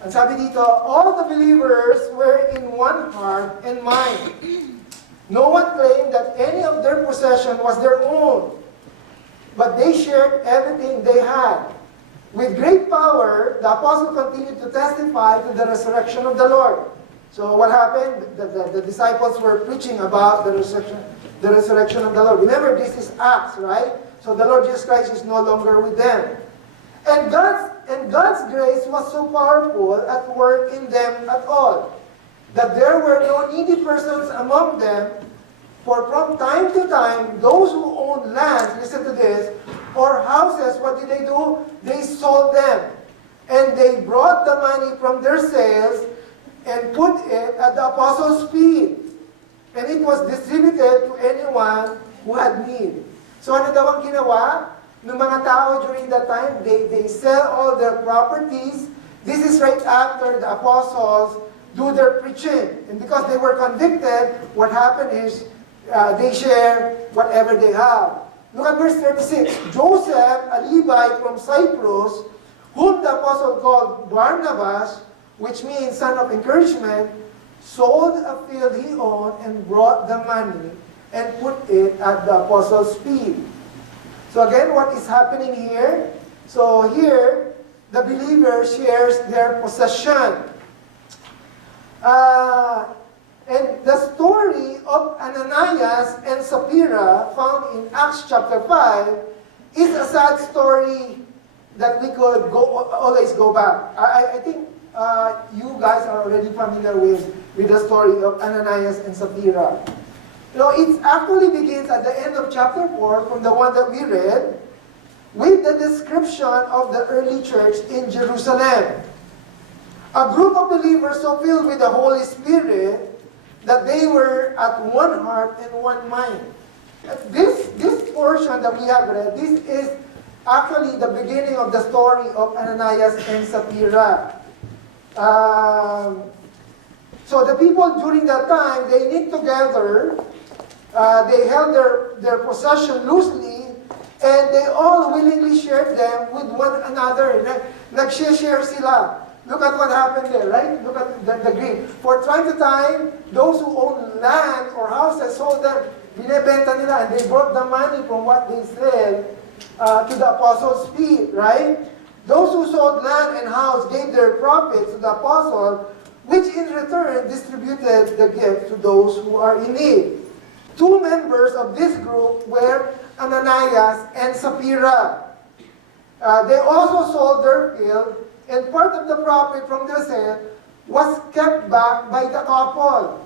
Ang sabi dito, all the believers were in one heart and mind. No one claimed that any of their possession was their own, but they shared everything they had. With great power, the apostle continued to testify to the resurrection of the Lord. So what happened? The disciples were preaching about the resurrection of the Lord. Remember, this is Acts, right? So the Lord Jesus Christ is no longer with them. And God's grace was so powerful at work in them at all, that there were no needy persons among them, for from time to time, those who owned lands, listen to this, or houses, what did they do? They sold them, and they brought the money from their sales and put it at the apostles' feet. and it was distributed to anyone who had need. So ano daw ang ginawa ng mga tao during that time? They sell all their properties. This is right after the apostles do their preaching. And because they were convicted, what happened is they share whatever they have. Look at verse 36. Joseph, a Levite from Cyprus, whom the apostle called Barnabas, which means son of encouragement, sold a field he owned and brought the money and put it at the apostles' feet. So again, what is happening here? So here, the believer shares their possession. And the story of Ananias and Sapphira, found in Acts chapter 5, is a sad story that we could always go back. I think you guys are already familiar with the story of Ananias and Sapphira. You know, it actually begins at the end of chapter 4, from the one that we read, with the description of the early church in Jerusalem. A group of believers so filled with the Holy Spirit that they were at one heart and one mind. This portion that we have read, this is actually the beginning of the story of Ananias and Sapphira. So the people during that time, they knit together, they held their possession loosely, and they all willingly shared them with one another. Nag-share sila. Look at what happened there, right? Look at the Greek. For time to time, those who owned land or houses sold them, binebenta nila, and they brought the money from what they sell to the apostles' feet, right? Those who sold land and house gave their profits to the apostle, which in return distributed the gift to those who are in need. Two members of this group were Ananias and Sapphira. They also sold their field, and part of the profit from the sale was kept back by the couple.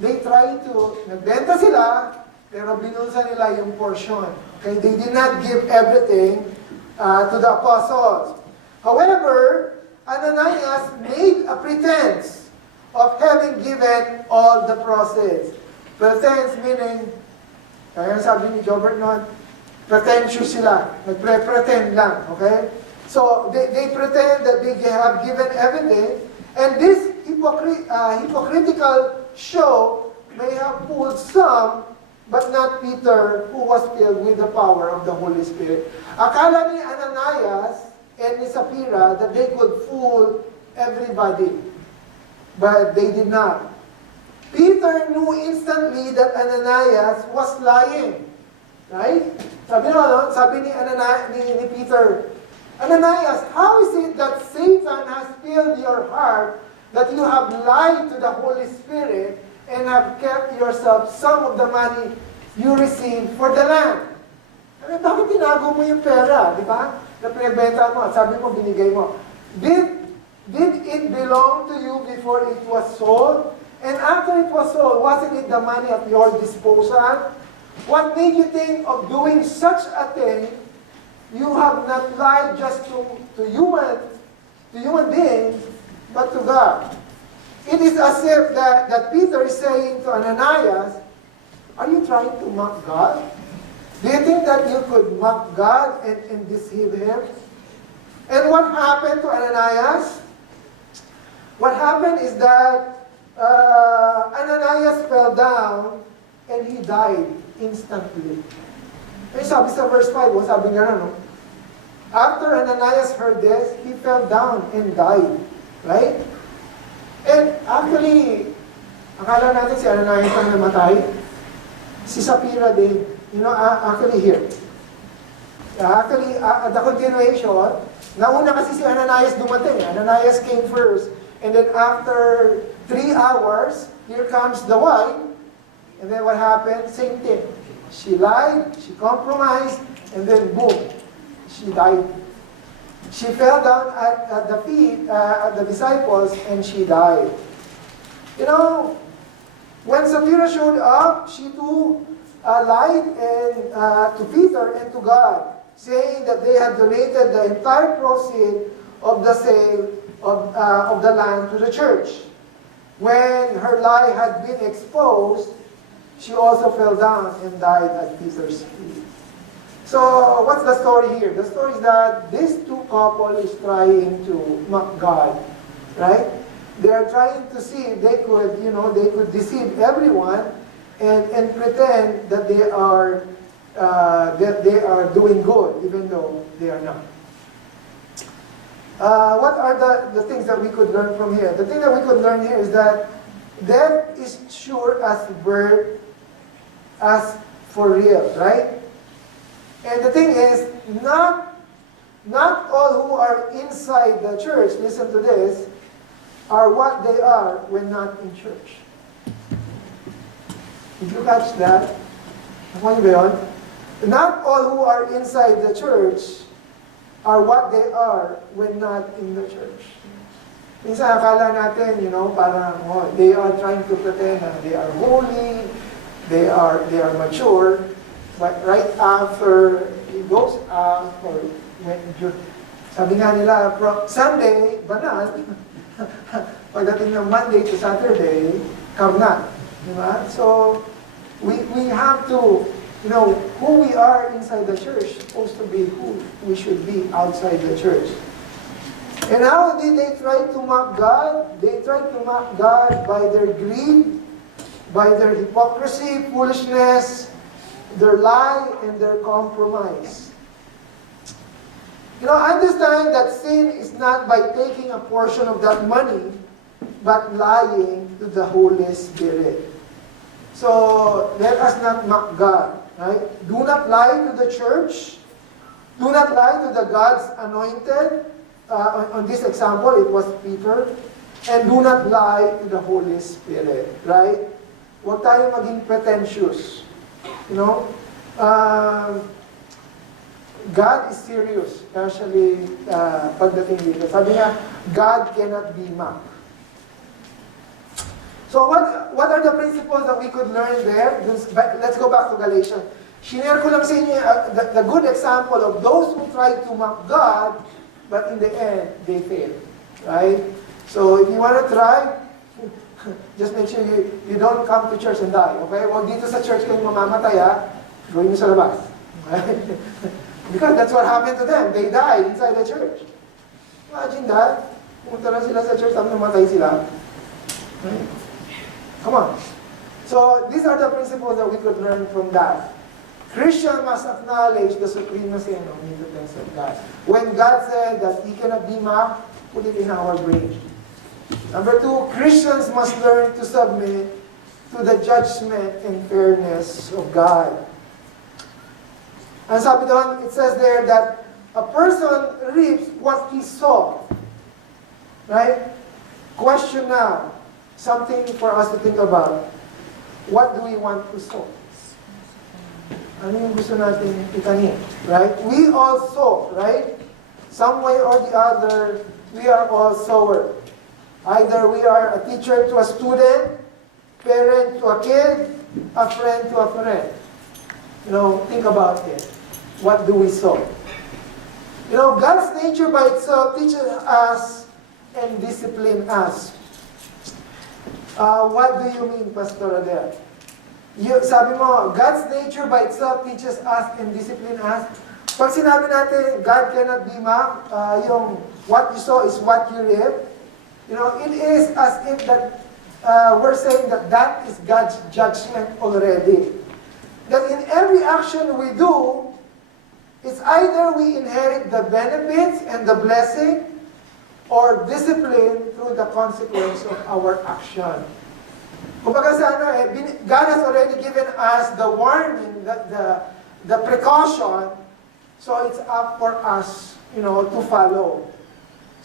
They tried to, nagbenta sila, pero binulsa nila yung portion. Okay? They did not give everything to the apostles. However, Ananias made a pretense of having given all the proceeds. Pretense meaning, kaya sabi ni Jobert noon, pretentious sila. Nagpre-pretend lang. Okay? So, they pretend that they have given everything, and this hypocritical show may have fooled some, but not Peter, who was filled with the power of the Holy Spirit. Akala ni Ananias and ni Sapphira that they could fool everybody, but they did not. Peter knew instantly that Ananias was lying. Right? Sabi ni Peter, Ananias, how is it that Satan has filled your heart that you have lied to the Holy Spirit and have kept yourself some of the money you received for the land? Bakit tinago mo yung pera, di ba? Na pinagbenta mo, sabi mo, binigay mo. Did it belong to you before it was sold? And after it was sold, wasn't it the money at your disposal? What made you think of doing such a thing? You have not lied just to human beings, but to God. It is as if that Peter is saying to Ananias, are you trying to mock God? Do you think that you could mock God and deceive him? And what happened to Ananias? What happened is that Ananias fell down and he died instantly. Eh, sabi sa verse 5, sabi nga no? After Ananias heard this, he fell down and died. Right? And actually, akala natin si Ananias ang namatay. Si Sapphira din. You know, actually here. Actually, at the continuation, nauna kasi si Ananias dumating. Ananias came first. And then after 3 hours, here comes the wife. And then what happened? Same thing. She lied, she compromised, and then boom, she died. She fell down at the feet of the disciples, and she died. You know, when Sapphira showed up, she too lied to Peter and to God, saying that they had donated the entire proceeds of the sale of the land to the church. When her lie had been exposed, she also fell down and died at Peter's feet. So, what's the story here? The story is that this two couple is trying to mock God, right? They are trying to see if they could, they could deceive everyone and pretend that they are doing good, even though they are not. What are the things that we could learn from here? The thing that we could learn here is that death is sure as birth, as for real, right? And the thing is, not all who are inside the church, listen to this, are what they are when not in church. Did you catch that? Nakuha niyo ba yun? Not all who are inside the church are what they are when not in the church. Minsan akala natin, parang they are trying to pretend that they are holy, they are mature, but right after he goes out, or when sabi nga nila, Sunday, banal, pagdating ng Monday to Saturday, karnal. Diba? So, we have to, who we are inside the church is supposed to be who we should be outside the church. And how did they try to mock God? They tried to mock God by their greed, by their hypocrisy, foolishness, their lie, and their compromise. Understand that sin is not by taking a portion of that money, but lying to the Holy Spirit. So, let us not mock God. Right? Do not lie to the church. Do not lie to the God's anointed. On this example, it was Peter. And do not lie to the Holy Spirit. Right? Huwag tayo maging pretentious. God is serious. Especially pagdating dito. Sabi nga, God cannot be mocked. So what are the principles that we could learn there? Let's go back to Galatians. Shinare ko lang sa inyo the good example of those who try to mock God, but in the end, they fail. Right? So if you want to try, just make sure you don't come to church and die. Okay? Huwag dito sa church kayong mamamatay, gawin nyo sa labas. Okay? Because that's what happened to them. They died inside the church. Imagine that. Pumunta lang sila sa church, tapos namatay sila. Right? Come on. So, these are the principles that we could learn from that. Christian must acknowledge the supremacy and omnipotence of God. When God said that He cannot be mocked, put it in our brain. Number two, Christians must learn to submit to the judgment and fairness of God. And sabi doon, it says there that a person reaps what he sow. Right? Question now. Something for us to think about. What do we want to sow? Ano yung gusto natin itanim? Right? We all sow, right? Some way or the other, we are all sower. Either we are a teacher to a student, parent to a kid, a friend to a friend. Think about it. What do we sow? God's nature by itself teaches us and disciplines us. What do you mean, Pastor Adel? Sabi mo, God's nature by itself teaches us and disciplines us. Pag sinabi natin, God cannot be mocked, yung what you sow is what you reap, it is as if that we're saying that is God's judgment already. That in every action we do, it's either we inherit the benefits and the blessing, or discipline through the consequence of our action. Kumbaga God has already given us the warning, the precaution, so it's up for us, to follow.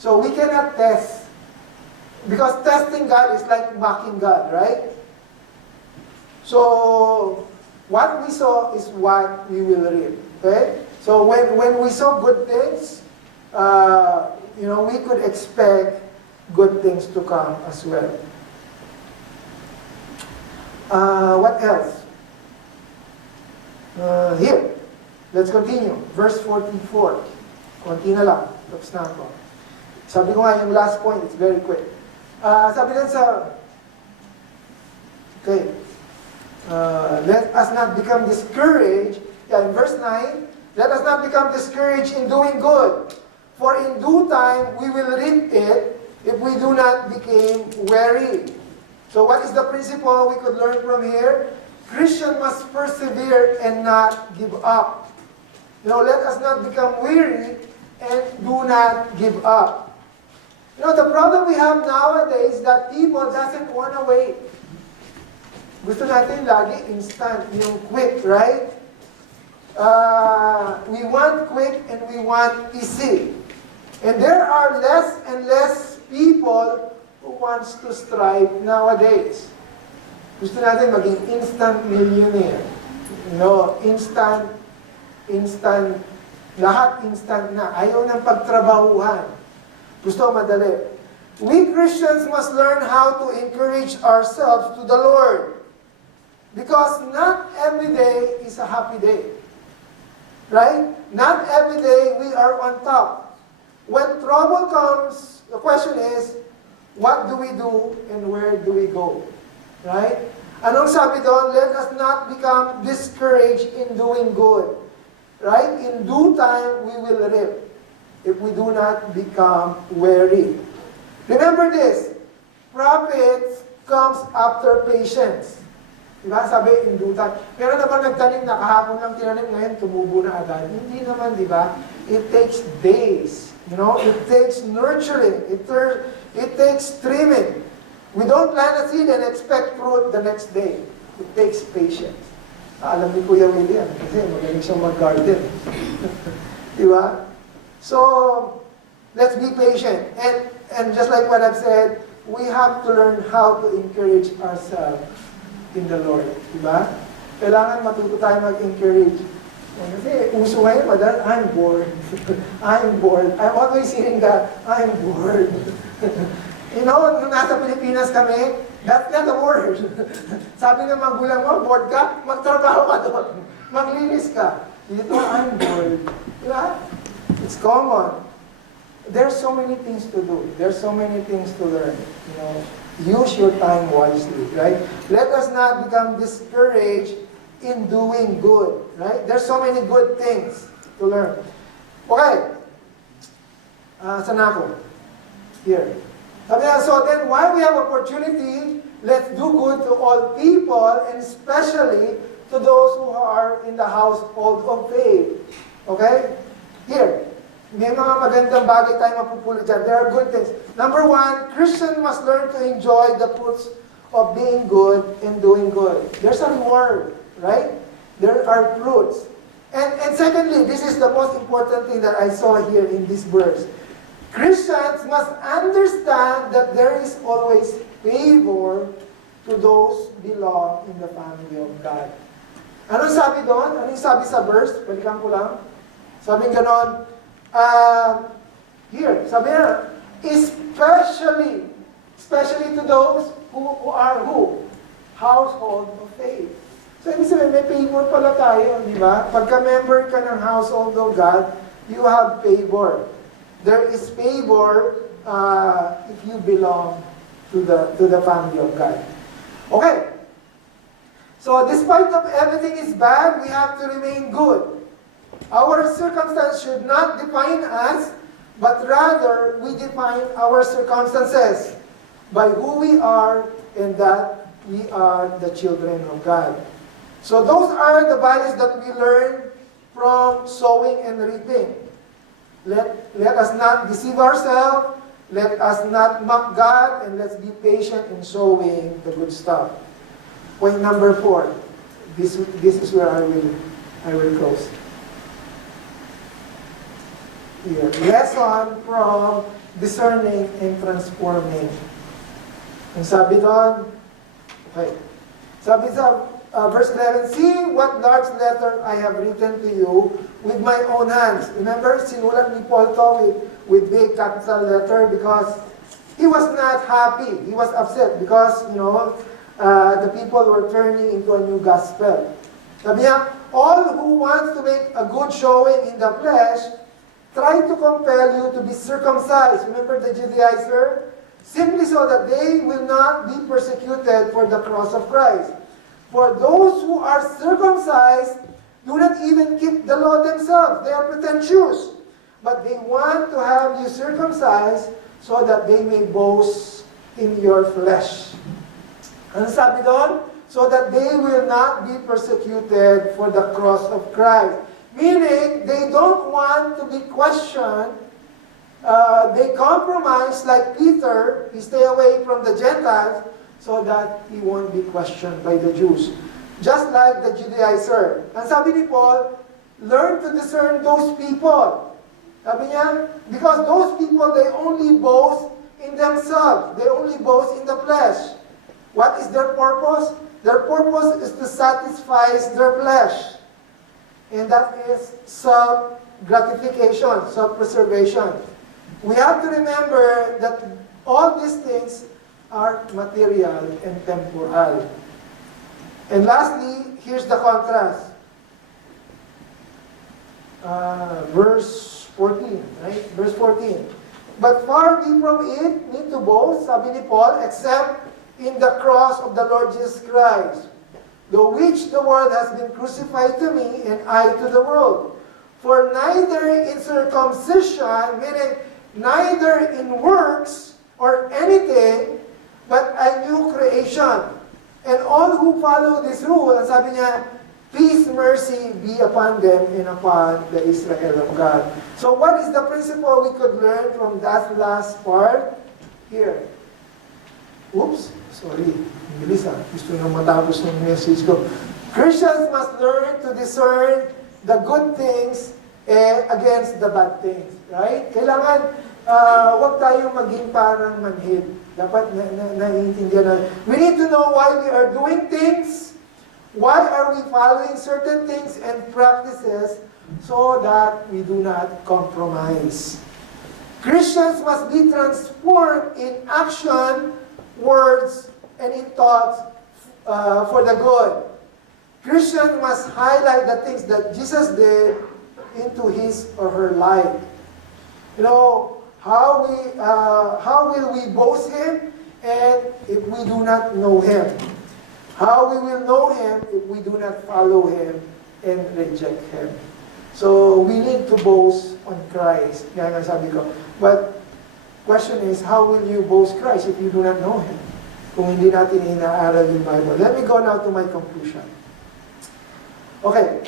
So we cannot test, because testing God is like mocking God, right? So what we sow is what we will reap. Okay? So when we sow good things, we could expect good things to come as well. What else? Here, let's continue. Verse 44. Konti na lang. Tapos na ako. Sabi ko nga, yung last point, it's very quick. Sabi lang sa... Okay. Let us not become discouraged. Yeah, in verse 9, let us not become discouraged in doing good. For in due time, we will reap it if we do not become weary. So what is the principle we could learn from here? Christian must persevere and not give up. Let us not become weary and do not give up. The problem we have nowadays is that people doesn't want to wait. Gusto natin lagi instant, yung quick, right? We want quick and we want easy. And there are less and less people who wants to strive nowadays. Gusto natin maging instant millionaire. Instant, lahat instant na. Ayaw ng pagtrabahuhan. Gusto madali. We Christians must learn how to encourage ourselves to the Lord. Because not every day is a happy day. Right? Not every day we are on top. When trouble comes, the question is, what do we do and where do we go? Right? Anong sabi doon? Let us not become discouraged in doing good. Right? In due time, we will reap if we do not become weary. Remember this, profit comes after patience. Diba? Sabi, in due time. Pero naman nagtanim na kahapon lang tinanim, ngayon tumubo na agad. Hindi naman, di ba? It takes days. It takes nurturing. It takes trimming. We don't plant a seed and expect fruit the next day. It takes patience. Alam ni Kuya William, kasi magaling siyang mag-garden. Diba? So, let's be patient. And just like what I've said, we have to learn how to encourage ourselves in the Lord. Diba? Kailangan matuto tayo mag-encourage. Kasi uso ngayon, madal, I'm bored. I'm bored. I'm always hearing that, I'm bored. Nung nasa Pilipinas kami, that's not a word. Sabi ng magulang mo, bored ka, magtrabaho ka doon. Maglinis ka. Dito, I'm bored. Diba? It's common. There's so many things to do. There's so many things to learn. Use your time wisely, right? Let us not become discouraged in doing good, right? There's so many good things to learn. Okay. Saan ako? Here. Sabi na, so then, while we have opportunity, let's do good to all people, and especially to those who are in the household of faith. Okay? Here. May mga magandang bagay tayo mapupulot dyan. There are good things. Number one, Christian must learn to enjoy the fruits of being good and doing good. There's a reward, right? There are fruits. And secondly, this is the most important thing that I saw here in this verse. Christians must understand that there is always favor to those belong in the family of God. Anong sabi doon? Anong sabi sa verse? Balikan ko lang. Sabi ganon, here, sabi na, especially to those who are who? Household of faith. So, ibig sabihin, may favor pala tayo, di ba? Pagka-member ka ng household of God, you have favor. There is favor if you belong to the family of God. Okay. So, despite of everything is bad, we have to remain good. Our circumstance should not define us, but rather we define our circumstances by who we are and that we are the children of God. So those are the values that we learn from sowing and reaping. Let us not deceive ourselves, let us not mock God, and let's be patient in sowing the good stuff. Point number 4. This is where I will close. Here. Lesson from discerning and transforming. Ang sabi doon, okay. Sabi sa verse 11, see what large letter I have written to you with my own hands. Remember, sinulat ni Paul to with big capital letter because he was not happy. He was upset because, the people were turning into a new gospel. Sabi niya, all who wants to make a good showing in the flesh try to compel you to be circumcised. Remember the Judaizer? Simply so that they will not be persecuted for the cross of Christ. For those who are circumcised do not even keep the law themselves. They are pretentious. But they want to have you circumcised so that they may boast in your flesh. Ano sabi doon? So that they will not be persecuted for the cross of Christ. Meaning, they don't want to be questioned. They compromise like Peter. He stay away from the Gentiles so that he won't be questioned by the Jews. Just like the Judaizer. Ang sabi ni Paul, learn to discern those people. Sabi niya, because those people, they only boast in themselves. They only boast in the flesh. What is their purpose? Their purpose is to satisfy their flesh. And that is self-gratification, self-preservation. We have to remember that all these things are material and temporal. And lastly, here's the contrast. Verse 14, right? Verse 14. But far be from it, me to boast, sabi ni Paul, except in the cross of the Lord Jesus Christ, through which the world has been crucified to me, and I to the world. For neither in circumcision, meaning neither in works or anything, but a new creation. And all who follow this rule, ang sabi niya, peace, mercy be upon them and upon the Israel of God. So what is the principle we could learn from that last part? Here. Oops, sorry. Bilis Gusto na matapos ng message ko. Christians must learn to discern the good things against the bad things. Right? Kailangan, wag tayong maging parang manhid. Dapat naiintindihan na. We need to know why we are doing things. Why are we following certain things and practices so that we do not compromise? Christians must be transformed in action, words, and in thoughts for the good. Christians must highlight the things that Jesus did into his or her life. You know, how will we boast him and if we do not know him? How we will know him if we do not follow him and reject him? So we need to boast on Christ. Yan ang sabi ko. But question is, how will you boast Christ if you do not know him? Kung hindi natin inaaral yung Bible. Let me go now to my conclusion. Okay.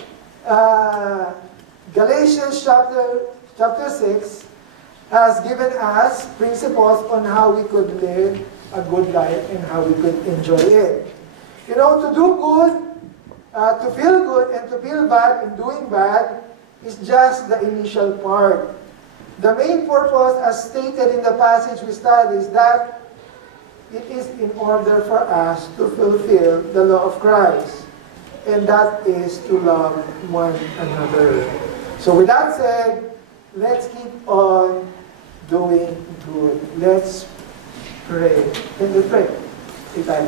Galatians chapter 6 has given us principles on how we could live a good life and how we could enjoy it. You know, to do good, to feel good and to feel bad in doing bad is just the initial part. The main purpose, as stated in the passage we studied, is that it is in order for us to fulfill the law of Christ. And that is to love one another. So with that said, let's keep on doing good. Let's pray. Let me pray. Amen.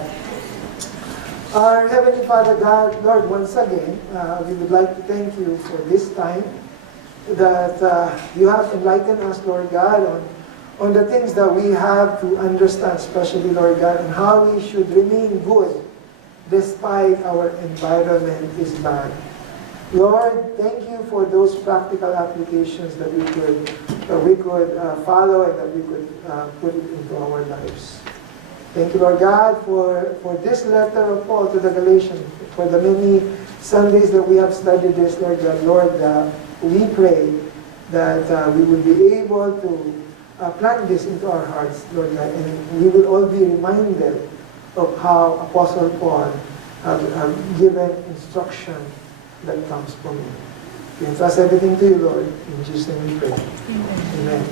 Our Heavenly Father God, Lord, once again, we would like to thank you for this time that you have enlightened us, Lord God, on the things that we have to understand, especially, Lord God, and how we should remain good despite our environment is bad. Lord, thank you for those practical applications that we could follow and that we could put it into our lives. Thank you, Lord God, for this letter of Paul to the Galatians, for the many Sundays that we have studied this, Lord God. Lord, we pray that we will be able to plant this into our hearts, Lord God, and we will all be reminded of how Apostle Paul have given instruction that comes from you. We entrust everything to you, Lord. In Jesus' name we pray. Amen.